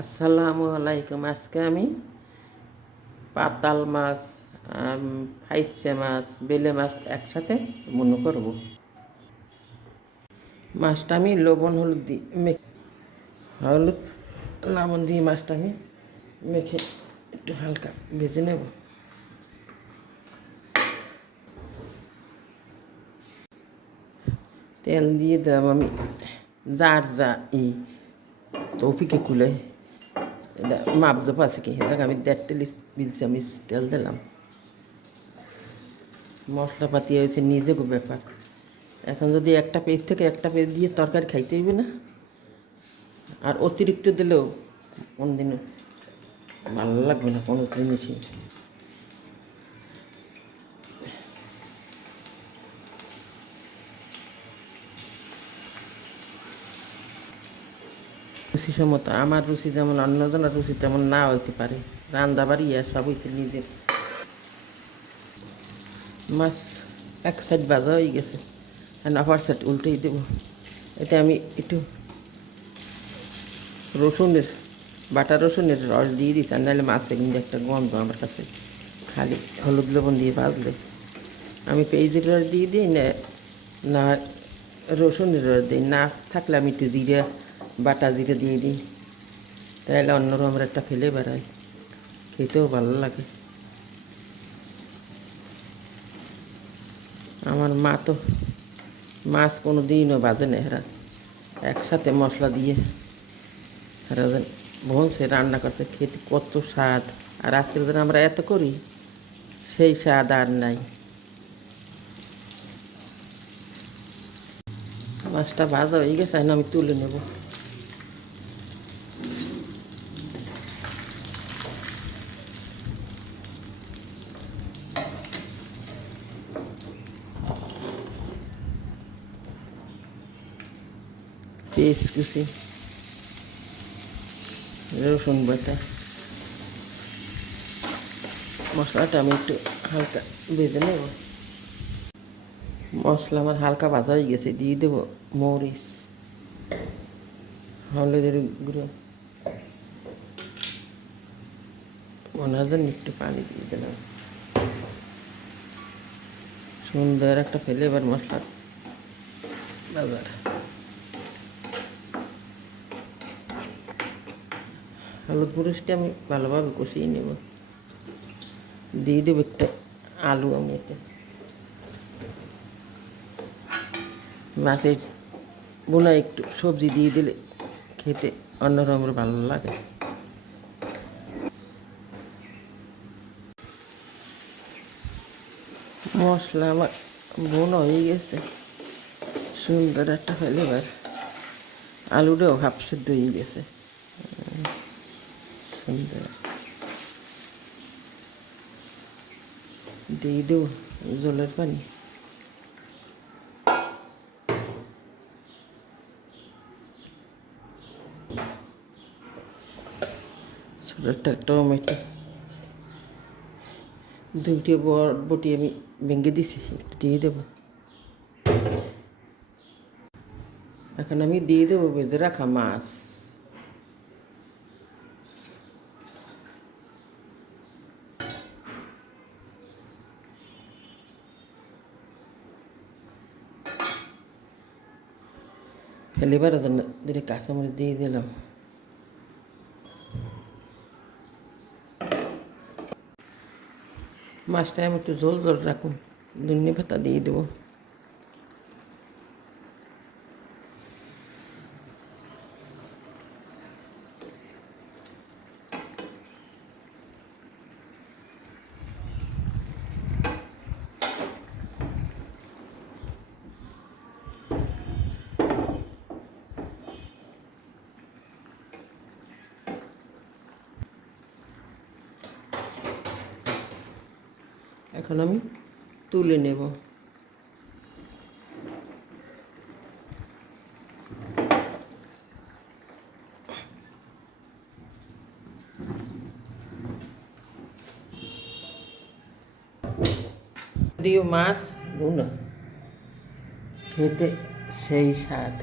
আসসালামু আলাইকুম। আজকে আমি পাতাল মাছ ফাইসে মাছ, বেলে মাছ একসাথে মনে করব। মাছটা আমি লবণ, হলুদ দিই হলুদ, লবণ দিয়ে মাছটা আমি মেখে একটু হালকা ভেজে নেব। তেল দিয়ে দেব আমি, যার যা ই, তৌফিকে খুলে। এটা মাপ জপ আছে কি? দেখ আমি দেড় বিল চামিচ তেল দিলাম। মশলাপাতি হয়েছে নিজে খুব ব্যাপার। এখন যদি একটা পেজ থেকে একটা পেজ দিয়ে তরকারি খাইতে হইবে না, আর অতিরিক্ত দিলেও কোনদিন ভালো লাগবে না কোনো জিনিসই রুচি সম্মত আমার রুচি যেমন অন্যজনের রুচি তেমন না হইতে পারে। রান্না বাড়ি আর সব হইছে নিজের মাছ এক সাইড ভাজা হয়ে গেছে। আর আবার সাইড উল্টেই দেবো। এতে আমি একটু রসুনের, বাটা রসুনের রস দিয়ে দিচ্ছি আর নাহলে মাছে কিন্তু একটা গন্ধ আমার কাছে খালি হলুদ লবণ দিয়ে ভাজলে। আমি পেঁয়াজের রস দিয়ে দিই না না রসুনের রস দিই। না থাকলে আমি একটু জিরে বাটা জিরে দিয়ে দিই। তাহলে অন্যরকম একটা ফেলে বেড়াই। খেতেও ভালো লাগে। আমার মা তো মাছ কোনো দিনও বাজে না এরা একসাথে মশলা দিয়ে এরা যেন বলছে রান্না করছে, খেতে কত স্বাদ। আর আজকে যেন আমরা এত করি, সেই স্বাদ আর নাই। মাছটা ভাজা হয়ে গেছে আমি তুলে নেব। পেঁয়াজ কুচি রসুন বাটা মশলাটা আমি একটু হালকা ভেজে নেব মশলা আমার হালকা ভাজা হয়ে গেছে দিয়ে দেবো মরিচ হলুদের গুঁড়ো ওনার জন্য একটু পানি দিয়ে দিলাম সুন্দর একটা ফ্লেভার মশলা বাজার হলুদ মরিচটা আমি ভালোভাবে কষিয়ে নেব। দিয়ে দেবো একটা আলু আমি এতে। মাছের বোনা একটু সবজি দিয়ে দিলে খেতে অন্য অন্যরকম ভালো লাগে। মশলা আমার বোনা হয়ে গেছে। সুন্দর একটা ফ্লেভার আলুটাও হাফ সেদ্ধ হয়ে গেছে। সুন্দর দিয়ে দেবো জলের পানি। ছোট একটা টমেটো দুইটি বটি আমি ভেঙে দিছি, একটু দিয়ে দেবো। এখন আমি দিয়ে দেবো ভেজে রাখা মাছ। ফেলিবার জন্য দুটো কাঁচামরিচ দিয়ে দিলাম মাছটা আমি একটু জল জল রাখুন ধনে পাতা দিয়ে দেবো এখন আমি তুলে নেব। দিও মাছ গুণ খেতে সেই স্বাদ।